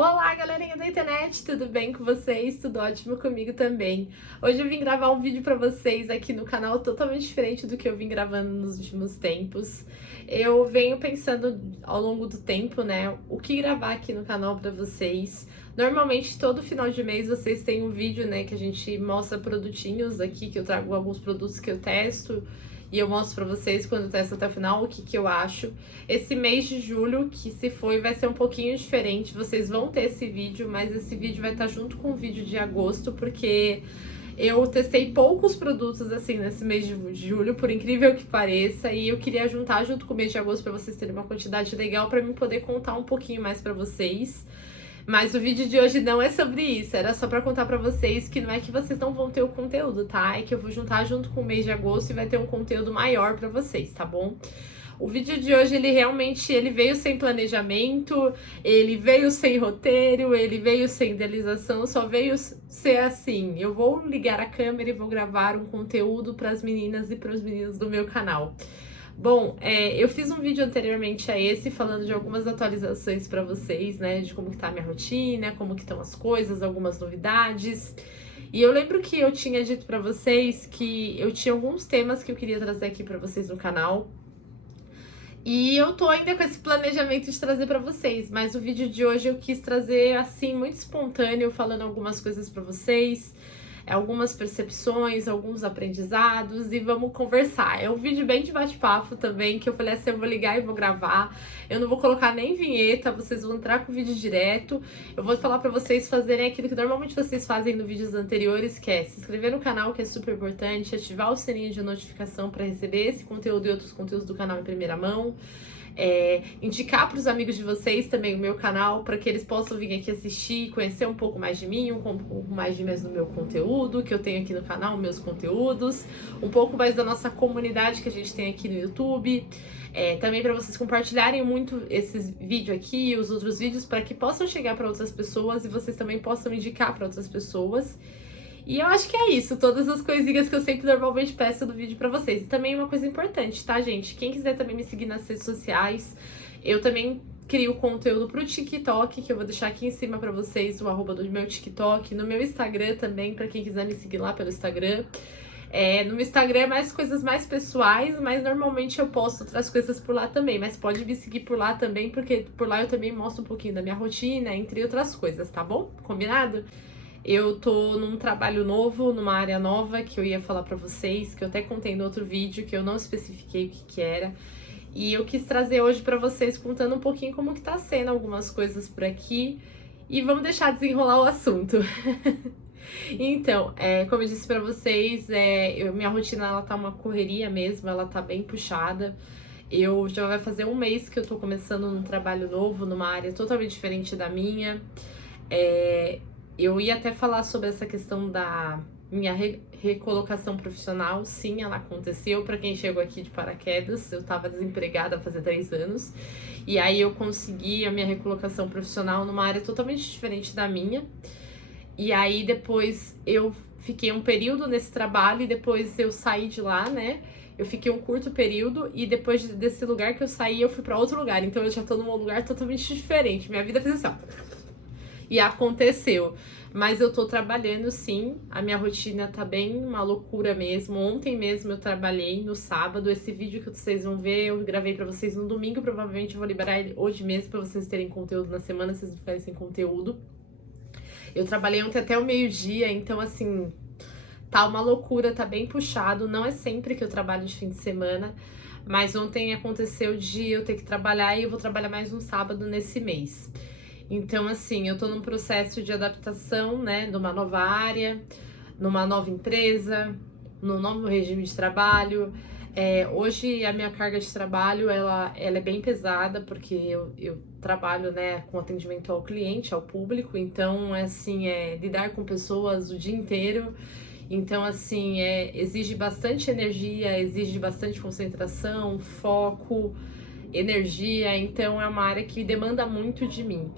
Olá, galerinha da internet, tudo bem com vocês? Tudo ótimo comigo também. Hoje eu vim gravar um vídeo pra vocês aqui no canal totalmente diferente do que eu vim gravando nos últimos tempos. Eu venho pensando ao longo do tempo, né, o que gravar aqui no canal pra vocês. Normalmente todo final de mês vocês têm um vídeo, né, que a gente mostra produtinhos aqui, que eu trago alguns produtos que eu testo. E eu mostro pra vocês, quando eu testo até o final, o que eu acho. Esse mês de julho, que se foi, vai ser um pouquinho diferente. Vocês vão ter esse vídeo, mas esse vídeo vai estar junto com o vídeo de agosto, porque eu testei poucos produtos, assim, nesse mês de julho, por incrível que pareça. E eu queria juntar junto com o mês de agosto pra vocês terem uma quantidade legal, pra mim poder contar um pouquinho mais pra vocês. Mas o vídeo de hoje não é sobre isso, era só pra contar pra vocês que não é que vocês não vão ter o conteúdo, tá? É que eu vou juntar junto com o mês de agosto e vai ter um conteúdo maior pra vocês, tá bom? O vídeo de hoje, ele veio sem planejamento, ele veio sem roteiro, ele veio sem idealização, só veio ser assim. Eu vou ligar a câmera e vou gravar um conteúdo pras meninas e pros meninos do meu canal. Bom, eu fiz um vídeo anteriormente a esse, falando de algumas atualizações pra vocês, né, de como que tá a minha rotina, como que estão as coisas, algumas novidades. E eu lembro que eu tinha dito pra vocês que eu tinha alguns temas que eu queria trazer aqui pra vocês no canal. E eu tô ainda com esse planejamento de trazer pra vocês, mas o vídeo de hoje eu quis trazer, assim, muito espontâneo, falando algumas coisas pra vocês, algumas percepções, alguns aprendizados, e vamos conversar. É um vídeo bem de bate-papo também, que eu falei assim, eu vou ligar e vou gravar. Eu não vou colocar nem vinheta, vocês vão entrar com o vídeo direto. Eu vou falar pra vocês fazerem aquilo que normalmente vocês fazem nos vídeos anteriores, que é se inscrever no canal, que é super importante, ativar o sininho de notificação pra receber esse conteúdo e outros conteúdos do canal em primeira mão. Indicar para os amigos de vocês também o meu canal, para que eles possam vir aqui assistir, conhecer um pouco mais de mim, um pouco mais de mesmo do meu conteúdo, que eu tenho aqui no canal, meus conteúdos, um pouco mais da nossa comunidade que a gente tem aqui no YouTube. Também para vocês compartilharem muito esses vídeos aqui e os outros vídeos, para que possam chegar para outras pessoas e vocês também possam indicar para outras pessoas. E eu acho que é isso, todas as coisinhas que eu sempre normalmente peço no vídeo pra vocês. E também uma coisa importante, tá, gente? Quem quiser também me seguir nas redes sociais, eu também crio conteúdo pro TikTok, que eu vou deixar aqui em cima pra vocês, o arroba do meu TikTok, no meu Instagram também, pra quem quiser me seguir lá pelo Instagram. No meu Instagram é mais coisas mais pessoais, mas normalmente eu posto outras coisas por lá também. Mas pode me seguir por lá também, porque por lá eu também mostro um pouquinho da minha rotina, entre outras coisas, tá bom? Combinado? Eu tô num trabalho novo, numa área nova, que eu ia falar pra vocês, que eu até contei no outro vídeo, que eu não especifiquei o que era. E eu quis trazer hoje pra vocês, contando um pouquinho como que tá sendo algumas coisas por aqui. E vamos deixar desenrolar o assunto. Então, como eu disse pra vocês, minha rotina ela tá uma correria mesmo, ela tá bem puxada. Eu já vai fazer um mês que eu tô começando num trabalho novo, numa área totalmente diferente da minha. Eu ia até falar sobre essa questão da minha recolocação profissional. Sim, ela aconteceu. Para quem chegou aqui de paraquedas, eu estava desempregada há fazer 3 anos. E aí eu consegui a minha recolocação profissional numa área totalmente diferente da minha. E aí depois eu fiquei um período nesse trabalho e depois eu saí de lá, né? Eu fiquei um curto período e depois desse lugar que eu saí, eu fui para outro lugar. Então eu já tô num lugar totalmente diferente. Minha vida fez assim, ó. E aconteceu. Mas eu tô trabalhando sim, a minha rotina tá bem uma loucura mesmo. Ontem mesmo eu trabalhei no sábado. Esse vídeo que vocês vão ver, eu gravei pra vocês no domingo. Provavelmente eu vou liberar ele hoje mesmo pra vocês terem conteúdo na semana, vocês não ficarem sem conteúdo. Eu trabalhei ontem até o meio-dia, então assim, tá uma loucura, tá bem puxado. Não é sempre que eu trabalho de fim de semana, mas ontem aconteceu de eu ter que trabalhar e eu vou trabalhar mais um sábado nesse mês. Então, assim, eu tô num processo de adaptação, né, numa nova área, numa nova empresa, no novo regime de trabalho. Hoje a minha carga de trabalho, ela é bem pesada, porque eu trabalho, né, com atendimento ao cliente, ao público, então, assim, lidar com pessoas o dia inteiro. Então, assim, exige bastante energia, exige bastante concentração, foco, energia, então é uma área que demanda muito de mim.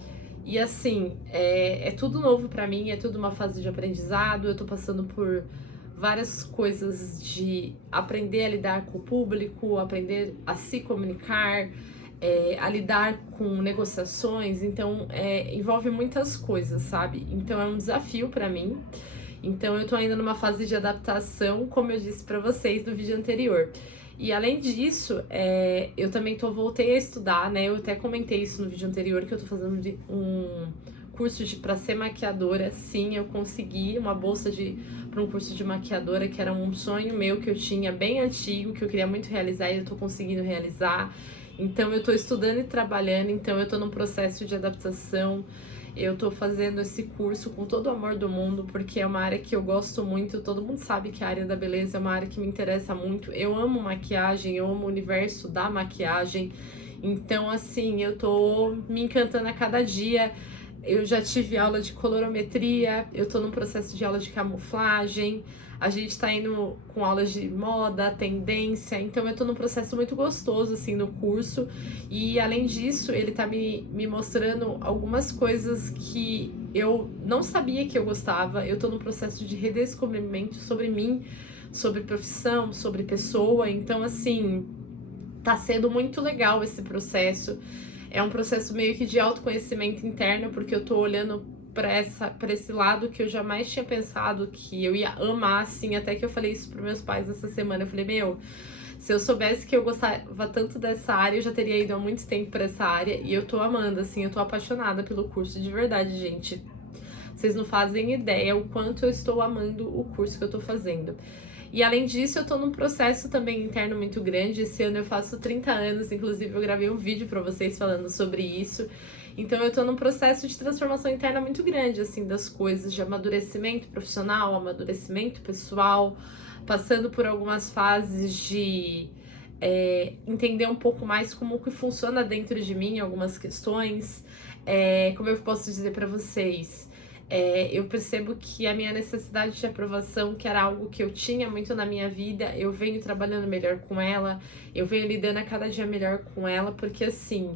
E assim, é tudo novo pra mim, é tudo uma fase de aprendizado, eu tô passando por várias coisas de aprender a lidar com o público, aprender a se comunicar, a lidar com negociações, então envolve muitas coisas, sabe? Então é um desafio para mim. Então eu tô ainda numa fase de adaptação, como eu disse para vocês no vídeo anterior. E além disso, eu também voltei a estudar, né? Eu até comentei isso no vídeo anterior, que eu tô fazendo um curso para ser maquiadora. Sim, eu consegui uma bolsa para um curso de maquiadora, que era um sonho meu que eu tinha bem antigo, que eu queria muito realizar e eu tô conseguindo realizar. Então eu tô estudando e trabalhando, então eu tô num processo de adaptação. Eu tô fazendo esse curso com todo o amor do mundo, porque é uma área que eu gosto muito. Todo mundo sabe que a área da beleza é uma área que me interessa muito. Eu amo maquiagem, eu amo o universo da maquiagem. Então, assim, eu tô me encantando a cada dia. Eu já tive aula de colorimetria, eu tô num processo de aula de camuflagem. A gente tá indo com aulas de moda, tendência, então eu tô num processo muito gostoso, assim, no curso. E, além disso, ele tá me mostrando algumas coisas que eu não sabia que eu gostava. Eu tô num processo de redescobrimento sobre mim, sobre profissão, sobre pessoa. Então, assim, tá sendo muito legal esse processo. É um processo meio que de autoconhecimento interno, porque eu tô olhando para esse lado que eu jamais tinha pensado que eu ia amar, assim, até que eu falei isso pros meus pais essa semana. Eu falei, meu, se eu soubesse que eu gostava tanto dessa área, eu já teria ido há muito tempo para essa área, e eu tô amando, assim, eu tô apaixonada pelo curso, de verdade, gente. Vocês não fazem ideia o quanto eu estou amando o curso que eu tô fazendo. E além disso, eu tô num processo também interno muito grande. Esse ano eu faço 30 anos, inclusive eu gravei um vídeo pra vocês falando sobre isso. Então eu tô num processo de transformação interna muito grande, assim, das coisas, de amadurecimento profissional, amadurecimento pessoal, passando por algumas fases de entender um pouco mais como que funciona dentro de mim algumas questões. Como eu posso dizer pra vocês? Eu percebo que a minha necessidade de aprovação, que era algo que eu tinha muito na minha vida, eu venho trabalhando melhor com ela, eu venho lidando a cada dia melhor com ela, porque assim,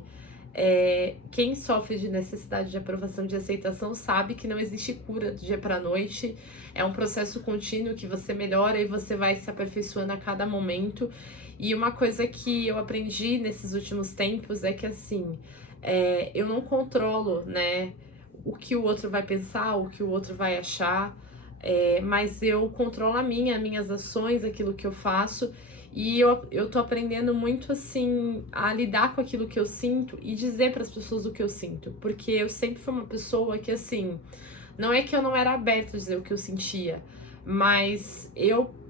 quem sofre de necessidade de aprovação, de aceitação, sabe que não existe cura do dia pra noite, é um processo contínuo que você melhora e você vai se aperfeiçoando a cada momento. E uma coisa que eu aprendi nesses últimos tempos é que assim, eu não controlo, né, o que o outro vai pensar, o que o outro vai achar, mas eu controlo minhas ações, aquilo que eu faço, e eu tô aprendendo muito, assim, a lidar com aquilo que eu sinto e dizer para as pessoas o que eu sinto, porque eu sempre fui uma pessoa que, assim, não é que eu não era aberta a dizer o que eu sentia, mas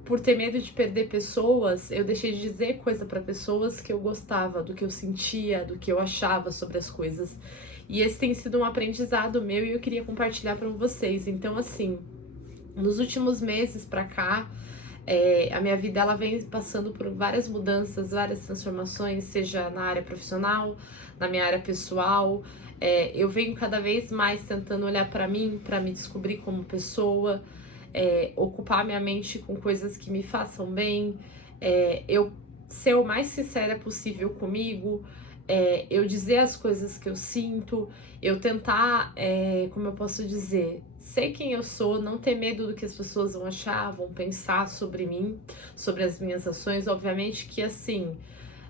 por ter medo de perder pessoas, eu deixei de dizer coisa para pessoas que eu gostava, do que eu sentia, do que eu achava sobre as coisas. E esse tem sido um aprendizado meu e eu queria compartilhar para vocês. Então, assim, nos últimos meses pra cá, a minha vida ela vem passando por várias mudanças, várias transformações, seja na área profissional, na minha área pessoal. Eu venho cada vez mais tentando olhar para mim, para me descobrir como pessoa, ocupar minha mente com coisas que me façam bem, eu ser o mais sincera possível comigo, eu dizer as coisas que eu sinto, eu tentar, como eu posso dizer, ser quem eu sou, não ter medo do que as pessoas vão achar, vão pensar sobre mim, sobre as minhas ações. Obviamente que, assim,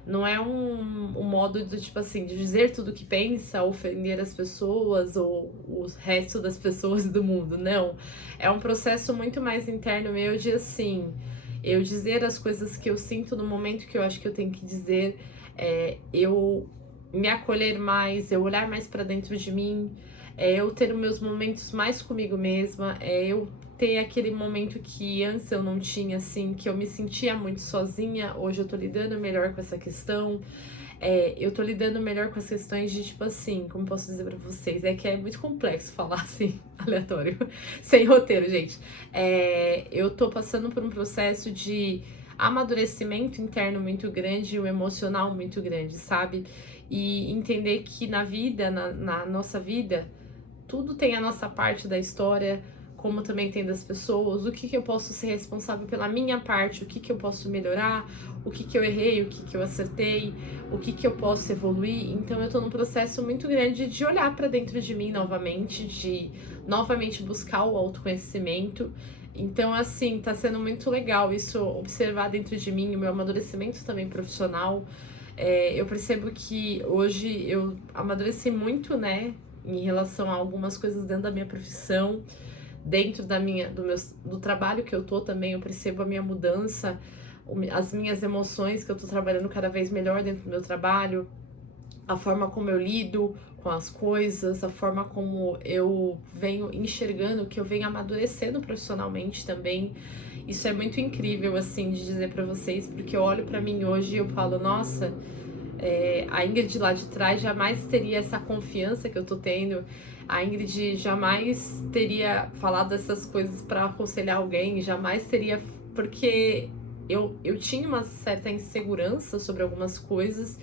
não é um modo de, tipo assim, de dizer tudo que pensa, ofender as pessoas ou o resto das pessoas do mundo, não. É um processo muito mais interno meu de, assim, eu dizer as coisas que eu sinto no momento que eu acho que eu tenho que dizer, eu me acolher mais, eu olhar mais pra dentro de mim, eu ter os meus momentos mais comigo mesma, eu ter aquele momento que antes eu não tinha, assim, que eu me sentia muito sozinha. Hoje eu tô lidando melhor com essa questão. Eu tô lidando melhor com as questões de, tipo assim, como posso dizer pra vocês? É que é muito complexo falar assim, aleatório, sem roteiro, gente. Eu tô passando por um processo de amadurecimento interno muito grande e um emocional muito grande, sabe? E entender que na vida, na nossa vida, tudo tem a nossa parte da história, como também tem das pessoas, o que eu posso ser responsável pela minha parte, o que eu posso melhorar, o que eu errei, o que eu acertei, o que eu posso evoluir. Então eu tô num processo muito grande de olhar pra dentro de mim novamente, de novamente buscar o autoconhecimento. Então, assim, tá sendo muito legal isso, observar dentro de mim o meu amadurecimento também profissional. Eu percebo que hoje eu amadureci muito, né, em relação a algumas coisas dentro da minha profissão, dentro do trabalho que eu tô também, eu percebo a minha mudança, as minhas emoções, que eu tô trabalhando cada vez melhor dentro do meu trabalho, a forma como eu lido com as coisas, a forma como eu venho enxergando, que eu venho amadurecendo profissionalmente também. Isso é muito incrível, assim, de dizer pra vocês, porque eu olho pra mim hoje e eu falo, nossa, a Ingrid lá de trás jamais teria essa confiança que eu tô tendo. A Ingrid jamais teria falado essas coisas pra aconselhar alguém, jamais teria, porque eu tinha uma certa insegurança sobre algumas coisas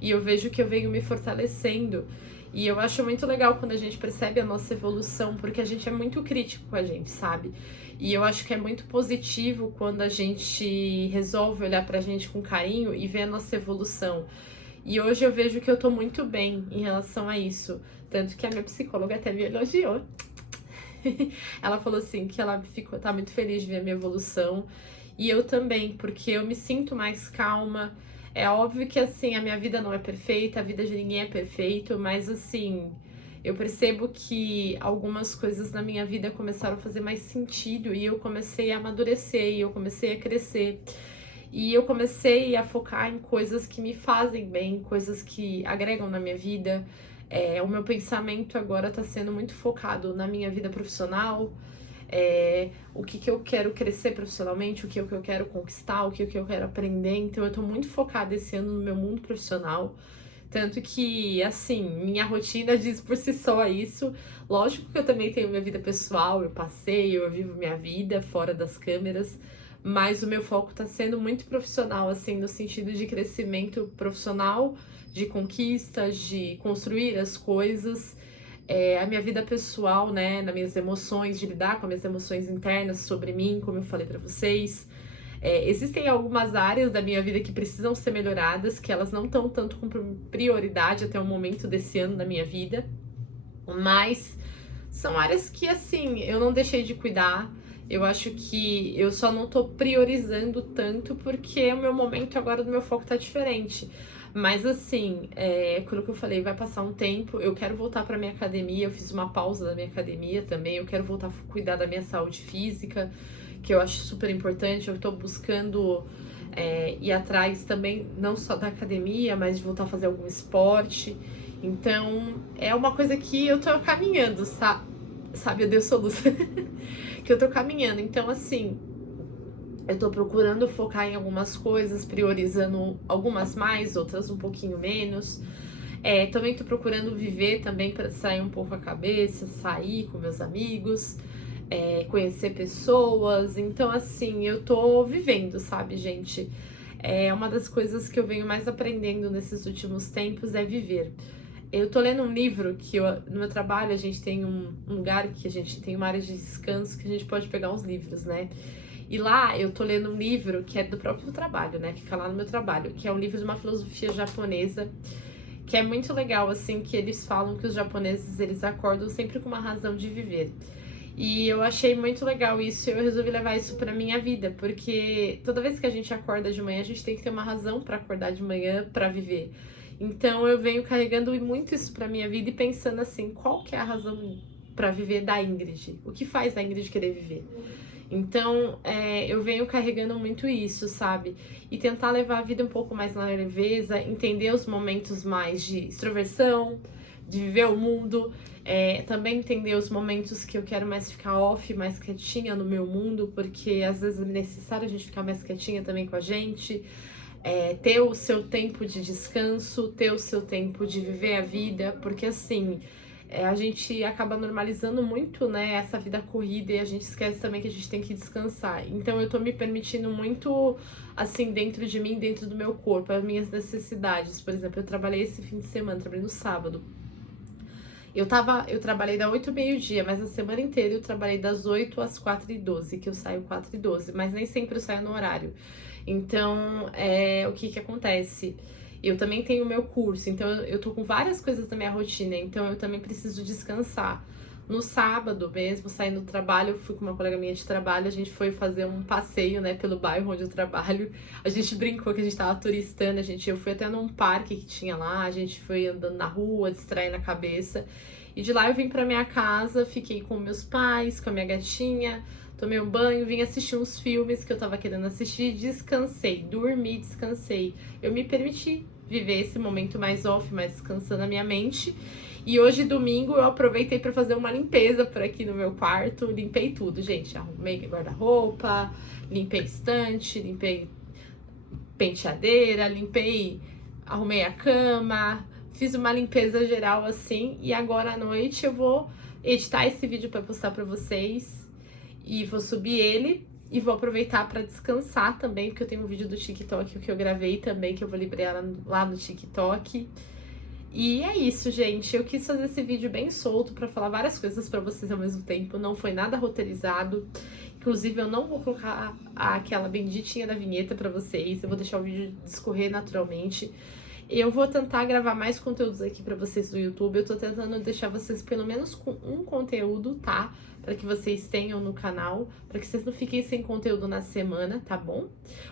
e eu vejo que eu venho me fortalecendo. E eu acho muito legal quando a gente percebe a nossa evolução, porque a gente é muito crítico com a gente, sabe? E eu acho que é muito positivo quando a gente resolve olhar pra gente com carinho e ver a nossa evolução. E hoje eu vejo que eu tô muito bem em relação a isso. Tanto que a minha psicóloga até me elogiou. Ela falou assim que ela tá muito feliz de ver a minha evolução. E eu também, porque eu me sinto mais calma. É óbvio que assim, a minha vida não é perfeita, a vida de ninguém é perfeito, mas assim, eu percebo que algumas coisas na minha vida começaram a fazer mais sentido e eu comecei a amadurecer e eu comecei a crescer. E eu comecei a focar em coisas que me fazem bem, coisas que agregam na minha vida. O meu pensamento agora tá sendo muito focado na minha vida profissional, o que eu quero crescer profissionalmente, o que eu quero conquistar, o que eu quero aprender. Então eu tô muito focada esse ano no meu mundo profissional. Tanto que, assim, minha rotina diz por si só isso. Lógico que eu também tenho minha vida pessoal, eu passeio, eu vivo minha vida fora das câmeras, mas o meu foco tá sendo muito profissional, assim, no sentido de crescimento profissional, de conquistas, de construir as coisas. A minha vida pessoal, né, nas minhas emoções, de lidar com as minhas emoções internas sobre mim, como eu falei pra vocês. Existem algumas áreas da minha vida que precisam ser melhoradas, que elas não estão tanto com prioridade até o momento desse ano da minha vida, mas são áreas que, assim, eu não deixei de cuidar. Eu acho que eu só não tô priorizando tanto porque o meu momento agora do meu foco tá diferente. Mas assim, aquilo que eu falei, vai passar um tempo, eu quero voltar pra minha academia, eu fiz uma pausa da minha academia também, eu quero voltar a cuidar da minha saúde física, que eu acho super importante, eu tô buscando ir atrás também, não só da academia, mas de voltar a fazer algum esporte. Então, é uma coisa que eu tô caminhando, sabe? Eu dei o soluço. Que eu tô caminhando. Então, assim, eu tô procurando focar em algumas coisas, priorizando algumas mais, outras um pouquinho menos. Também tô procurando viver também para sair um pouco a cabeça, sair com meus amigos, conhecer pessoas. Então, assim, eu tô vivendo, sabe, gente? Uma das coisas que eu venho mais aprendendo nesses últimos tempos é viver. Eu tô lendo um livro que no meu trabalho a gente tem um lugar que a gente tem uma área de descanso que a gente pode pegar uns livros, né? E lá eu tô lendo um livro que é do próprio trabalho, né? Que fica lá no meu trabalho, que é um livro de uma filosofia japonesa, que é muito legal, assim, que eles falam que os japoneses, eles acordam sempre com uma razão de viver. E eu achei muito legal isso e eu resolvi levar isso pra minha vida, porque toda vez que a gente acorda de manhã, a gente tem que ter uma razão pra acordar de manhã, pra viver. Então eu venho carregando muito isso pra minha vida e pensando assim, qual que é a razão pra viver da Ingrid? O que faz a Ingrid querer viver? Então, eu venho carregando muito isso, sabe? E tentar levar a vida um pouco mais na leveza, entender os momentos mais de extroversão, de viver o mundo, também entender os momentos que eu quero mais ficar off, mais quietinha no meu mundo, porque às vezes é necessário a gente ficar mais quietinha também com a gente, ter o seu tempo de descanso, ter o seu tempo de viver a vida, porque assim, a gente acaba normalizando muito, né, essa vida corrida e a gente esquece também que a gente tem que descansar. Então eu tô me permitindo muito, assim, dentro de mim, dentro do meu corpo, as minhas necessidades. Por exemplo, eu trabalhei esse fim de semana, trabalhei no sábado. Eu trabalhei da 8 ao meio-dia, mas a semana inteira eu trabalhei das 8 às 4h12, que eu saio 4h12, mas nem sempre eu saio no horário. Então, o que acontece? Eu também tenho o meu curso, então eu tô com várias coisas da minha rotina, então eu também preciso descansar. No sábado mesmo, saindo do trabalho, eu fui com uma colega minha de trabalho, a gente foi fazer um passeio, né, pelo bairro onde eu trabalho. A gente brincou que a gente tava turistando, eu fui até num parque que tinha lá, a gente foi andando na rua, distraindo a cabeça. E de lá eu vim pra minha casa, fiquei com meus pais, com a minha gatinha, tomei um banho, vim assistir uns filmes que eu tava querendo assistir, descansei, dormi, descansei. Eu me permiti viver esse momento mais off, mais descansando a minha mente. E hoje, domingo, eu aproveitei para fazer uma limpeza por aqui no meu quarto. Limpei tudo, gente. Arrumei guarda-roupa, limpei estante, limpei penteadeira, arrumei a cama, fiz uma limpeza geral assim. E agora à noite eu vou editar esse vídeo para postar para vocês e vou subir ele. E vou aproveitar para descansar também, porque eu tenho um vídeo do TikTok que eu gravei também, que eu vou liberar lá no TikTok. E é isso, gente. Eu quis fazer esse vídeo bem solto pra falar várias coisas pra vocês ao mesmo tempo. Não foi nada roteirizado. Inclusive, eu não vou colocar aquela benditinha da vinheta pra vocês. Eu vou deixar o vídeo discorrer naturalmente. Eu vou tentar gravar mais conteúdos aqui pra vocês no YouTube. Eu tô tentando deixar vocês pelo menos com um conteúdo, tá? Pra que vocês tenham no canal, pra que vocês não fiquem sem conteúdo na semana, tá bom?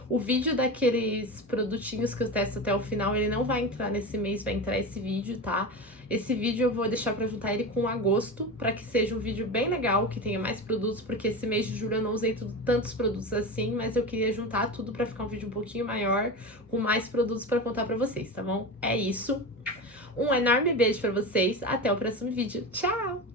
O vídeo daqueles produtinhos que eu testo até o final, ele não vai entrar nesse mês, vai entrar esse vídeo, tá? Esse vídeo eu vou deixar pra juntar ele com agosto, pra que seja um vídeo bem legal, que tenha mais produtos, porque esse mês de julho eu não usei tantos produtos assim, mas eu queria juntar tudo pra ficar um vídeo um pouquinho maior, com mais produtos pra contar pra vocês, tá bom? É isso. Um enorme beijo pra vocês, até o próximo vídeo. Tchau!